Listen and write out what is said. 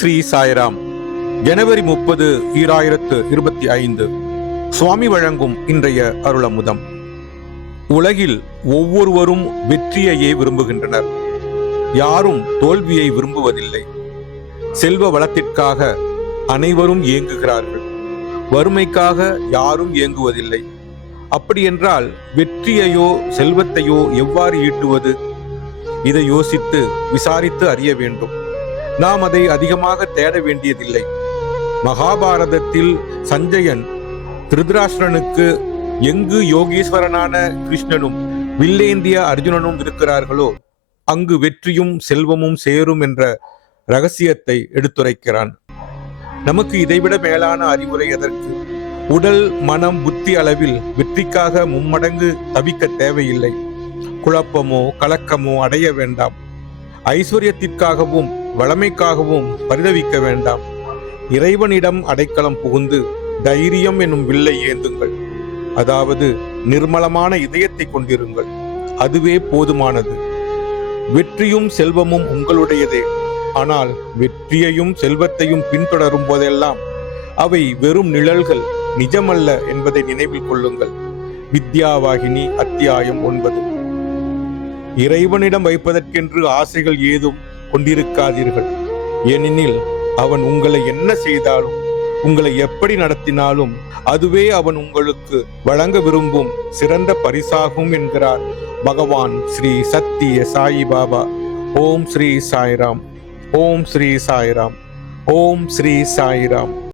ஸ்ரீ சாய்ராம். ஜனவரி முப்பது ஈராயிரத்து இருபத்தி ஐந்து. சுவாமி வழங்கும் இன்றைய அருளமுதம். உலகில் ஒவ்வொருவரும் வெற்றியையே விரும்புகின்றனர். யாரும் தோல்வியை விரும்புவதில்லை. செல்வ வளத்திற்காக அனைவரும் ஏங்குகிறார்கள் வறுமைக்காக யாரும் ஏங்குவதில்லை அப்படியென்றால் வெற்றியையோ செல்வத்தையோ எவ்வாறு ஈட்டுவது? இதை யோசித்து விசாரித்து அறிய வேண்டும். நாம் அதை அதிகமாக தேட வேண்டியதில்லை. மகாபாரதத்தில் சஞ்சயன் திருதராஷ்டிரனுக்கு எங்கு யோகீஸ்வரனான கிருஷ்ணனும் வில்லேந்திய அர்ஜுனனும் இருக்கிறார்களோ அங்கு வெற்றியும் செல்வமும் சேரும் என்ற ரகசியத்தை எடுத்துரைக்கிறான். நமக்கு இதைவிட மேலான அறிவுரை எதற்கு? உடல் மனம் புத்தி அளவில் வெற்றிக்காக மும்மடங்கு தவிக்க தேவையில்லை. குழப்பமோ கலக்கமோ அடைய வேண்டாம். ஐஸ்வர்யத்திற்காகவும் வளமைக்காகவும் பரிதவிக்க வேண்டாம். இறைவனிடம் அடைக்கலம் புகுந்து தைரியம் என்னும் வில்லை ஏந்துங்கள். அதாவது நிர்மலமான இதயத்தை கொண்டிருங்கள். அதுவே போதுமானது. வெற்றியும் செல்வமும் உங்களுடையதே. ஆனால் வெற்றியையும் செல்வத்தையும் பின்தொடரும் போதெல்லாம் அவை வெறும் நிழல்கள் நிஜமல்ல என்பதை நினைவில் கொள்ளுங்கள். வித்யாவாகினி அத்தியாயம் ஒன்பது. இறைவனிடம் வைப்பதற்கென்று ஆசைகள் ஏதும் கொண்டிருக்காதீர்கள். ஏனெனில் அவன் உங்களை என்ன செய்தாலும் உங்களை எப்படி நடத்தினாலும் அதுவே அவன் உங்களுக்கு வழங்க விரும்பும் சிறந்த பரிசாகும் என்கிறார் பகவான் ஸ்ரீ சத்திய சாயி பாபா. ஓம் ஸ்ரீ சாய்ராம். ஓம் ஸ்ரீ சாய்ராம். ஓம் ஸ்ரீ சாய்ராம்.